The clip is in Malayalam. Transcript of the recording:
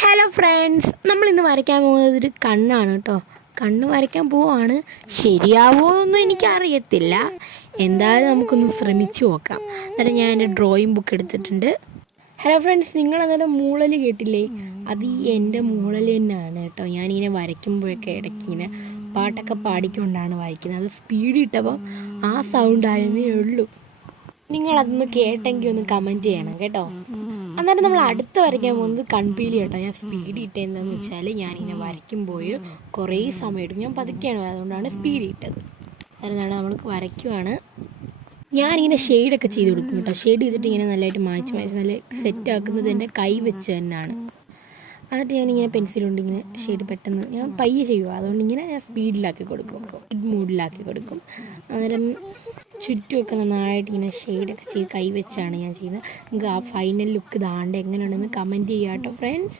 ഹലോ ഫ്രണ്ട്സ്, നമ്മളിന്ന് വരയ്ക്കാൻ പോകുന്നത് ഒരു കണ്ണാണ് കേട്ടോ. കണ്ണ് വരയ്ക്കാൻ പോവാണ്. ശരിയാവോ എന്നൊന്നും എനിക്കറിയത്തില്ല. എന്തായാലും നമുക്കൊന്ന് ശ്രമിച്ചു നോക്കാം. എന്നിട്ട് ഞാൻ എൻ്റെ ഡ്രോയിങ് ബുക്ക് എടുത്തിട്ടുണ്ട്. ഹലോ ഫ്രണ്ട്സ്, നിങ്ങളന്നേരം മൂളൽ കേട്ടില്ലേ? അത് എൻ്റെ മൂളൽ തന്നെയാണ് കേട്ടോ. ഞാനിങ്ങനെ വരയ്ക്കുമ്പോഴൊക്കെ ഇടയ്ക്ക് ഇങ്ങനെ പാട്ടൊക്കെ പാടിക്കൊണ്ടാണ് വായിക്കുന്നത്. അത് സ്പീഡ് ഇട്ടപ്പോൾ ആ സൗണ്ട് ആയതേ ഉള്ളൂ. നിങ്ങളതൊന്ന് കേട്ടെങ്കിൽ ഒന്ന് കമൻറ്റ് ചെയ്യണം കേട്ടോ. അന്നേരം നമ്മൾ അടുത്ത് വരയ്ക്കാൻ പോകുന്നത് കൺപീലി കേട്ടോ. ഞാൻ സ്പീഡ് ഇട്ടെന്താണെന്ന് വെച്ചാൽ ഞാനിങ്ങനെ വരയ്ക്കുമ്പോൾ കുറേ സമയം എടുക്കും. ഞാൻ പതുക്കെയാണ്, അതുകൊണ്ടാണ് സ്പീഡ് ഇട്ടത്. അതാണ് നമ്മൾ വരയ്ക്കുവാണ്. ഞാനിങ്ങനെ ഷെയ്ഡൊക്കെ ചെയ്ത് കൊടുക്കും കേട്ടോ. ഷെയ്ഡ് ചെയ്തിട്ട് ഇങ്ങനെ നല്ലതായിട്ട് മായ്ച്ച് നല്ല സെറ്റ് ആക്കുന്നത് എൻ്റെ കൈ വെച്ച് തന്നെയാണ്. എന്നിട്ട് ഞാനിങ്ങനെ പെൻസിൽ കൊണ്ട് ഇങ്ങനെ ഷെയ്ഡ് പെട്ടെന്ന് ഞാൻ പയ്യെ ചെയ്യുക. അതുകൊണ്ട് ഇങ്ങനെ ഞാൻ സ്പീഡിലാക്കി കൊടുക്കും, മൂഡിലാക്കി കൊടുക്കും. അന്നേരം ചുറ്റുമൊക്കെ നന്നായിട്ട് ഇങ്ങനെ ഷെയ്ഡൊക്കെ ചെയ്ത് കൈ വെച്ചാണ് ഞാൻ ചെയ്യുന്നത്. നിങ്ങൾക്ക് ആ ഫൈനൽ ലുക്ക് ദാണ്ട് എങ്ങനെയുണ്ടെന്ന് കമൻറ്റ് ചെയ്യുക കേട്ടോ ഫ്രണ്ട്സ്.